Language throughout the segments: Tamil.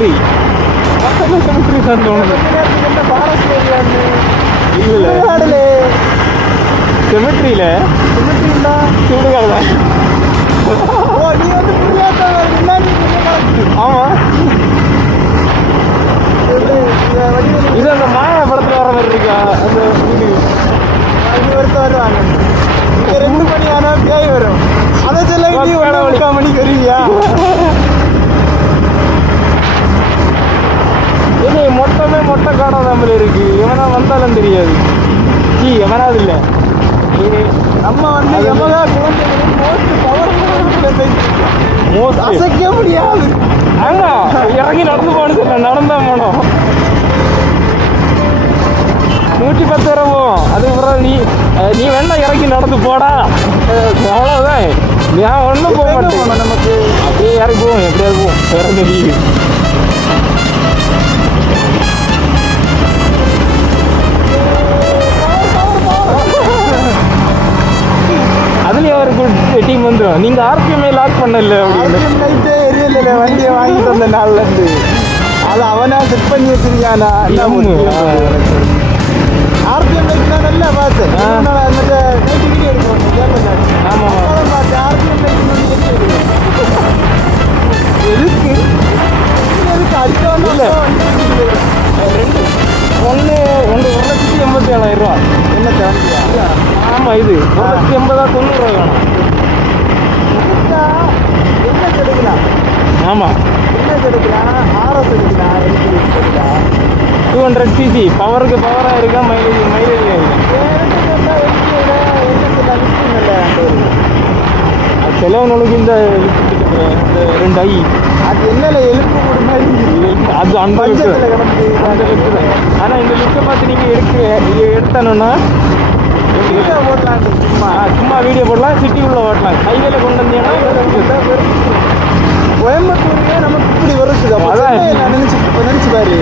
செமிட்ரி செமிட்ரி தான் தோணுது. செமிட்ரியில சுடுகாடு தான். ஆமா, இது அந்த மாயா படத்துல வர மாதிரி இருக்கா அந்த வீடு? 5 வருஷம் வருவாங்க. 2 மணி ஆனா பேய் வரும். அதை சொல்ல மணிக்கு வருவியா? இது மொத்தமே மொட்டை காடா தமிழ் இருக்கு. எவனா வந்தாலும் தெரியாது. எவனாது இல்லை. நம்ம வந்து எமகா குழந்தைகளும் மோஸ்ட் பவர்ஃபுல் அசைக்க முடியாது. ஆமா, இறங்கி நடந்து போகணும். நடந்தா போனோம். 110 வரை போவோம். அதுக்கப்புறம் நீ வேணா இறங்கி நடந்து போடா, அவ்வளோதான். நான் ஒன்றும் போக மாட்டேன். நமக்கு அப்படியே இறங்கி போவோம். எப்படியா போவோம், வேற தெரியுது. அதுலயே ஒரு குட் டீம் வந்துடும். நீங்க ஆர்பிஎம்ஐ லாக் பண்ணல நைட்டே எரியல வண்டியை வாங்கி தந்த நாள்ல இருந்து. அது அவனா செட் பண்ணி வச்சிருக்கானா? ஆர்பிஎம் லைட் நான் நல்லா பார்த்தேன். நைட்டு வீடியோ எடுக்கணும். ஆமா, பார்த்தேன். ஆர்பிஎம் லைட் எதுக்கு அடிச்சோன்னா ரெண்டு ஒன்று 1,87,000 என்ன தேவையா? ஆமாம், இது 1,80,000 90 வேணும். என்ன கிடைக்கலாம்? ஆமாம், என்ன கிடைக்கலாம்? ஆர்எஸ் எடுக்கலாம். 200cc பவருக்கு பவராக இருக்கா, மைலேஜ் செலவுனுக்கு இந்த 2 ஐ அது என்ன எலும்பு கூட மாதிரி அது அந்த கிடந்து. ஆனால் இந்த லுக்கை பார்த்து நீங்கள் எடுத்தணுன்னா போடலாம். சும்மா வீடியோ போடலாம், சிட்டி உள்ள ஓட்டலாம். ஹைவேல கொண்டு வந்தீங்கன்னா கோயம்புத்தூர்ல நமக்கு இப்படி வருது. நான் நினைச்சு பாரு,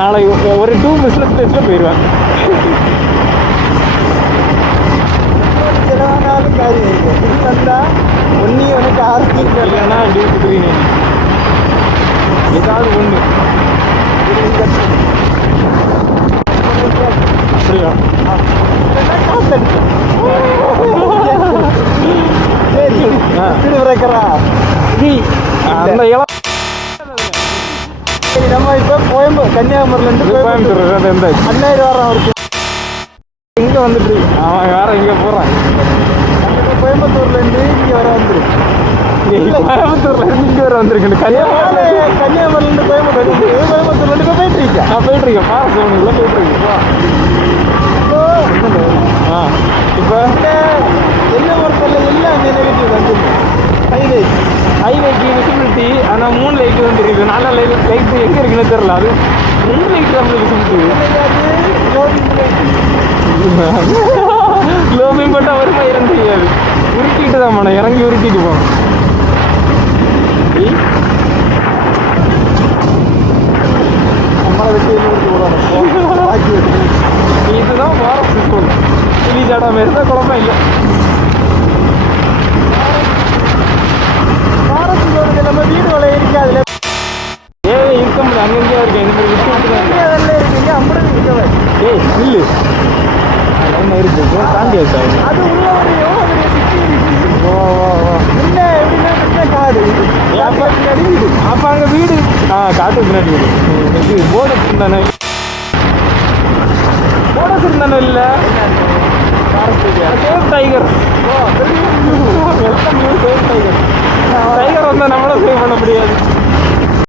நாளை ஒரு 2 பிஸ்னஸ் போயிடுவேன். செலவானாலும் காரியம் இருக்கும். இது வந்தா ஒன்னி உனக்கு ஆர்த்தி இல்லைன்னா டியூட்டி ஏதாவது ஒன்று. அப்படியா? சரி, பிரேக்கரா அந்த இடம். நம்ம இப்போ கன்னியாகுமரியிலேருந்து கோயம்புத்தூர் எந்த அண்ணாயிரம் வாரம் இருக்கு. இங்கே வந்துட்டு அவன் வேற இங்கே போகிறான். கோயம்புத்தூர்லேருந்து இங்கே வர வந்துரு. கோயம்புத்தூர்லேருந்து இங்கே வர வந்துருக்கேன். கன்னியாகுமரியிலேருந்து கோயம்புத்தூர்லேருந்து இப்போ போயிட்டுருக்கேன். நான் போயிட்டுருக்கேன். பாரசோனில் போயிட்டுருக்கேன். இப்போ என்ன ஒருத்தரில் எல்லாம் நெகட்டிவ் வந்துருக்கு. ஹைவேக்கு விசிபிலிட்டி ஆனால் 3 லைட் வந்துருக்கு. 4 லைட் எங்கே இருக்குன்னு தெரில. அது 2 லைட் நம்மளுக்கு விசிபிலிட்டி. லோபிங் போட்டால் வருமா இறந்து தெரியாது. உருட்டிட்டு தான் போனோம். இறங்கி உருட்டிட்டு போனோம். நம்மளை வச்சு இதுதான் ஃபாரஸ்ட் ஸ்கூல். கிளி ஜாடா மாரி தான், குழப்பம் இல்லை. ஃபாரஸ்ட் ஸ்கூலுக்கு நம்ம வீடு வலை இருக்காதுல. இருக்க முடியாது. அங்கேயே இருக்கேன். இந்த மாதிரி விட்டு அதெல்லாம் இருக்குங்க. அம்புடன் இருக்கவே இல்லை இருக்கு. தாண்டியாச்சா? அது உள்ள ஒரு என்ன எப்படின்னா காடு. அப்போ அங்கே வீடு காட்டு பின்னாடி வீடு. இது போனஸ் இருந்தானே, போனஸ் இருந்தானே இல்லை. டைகர்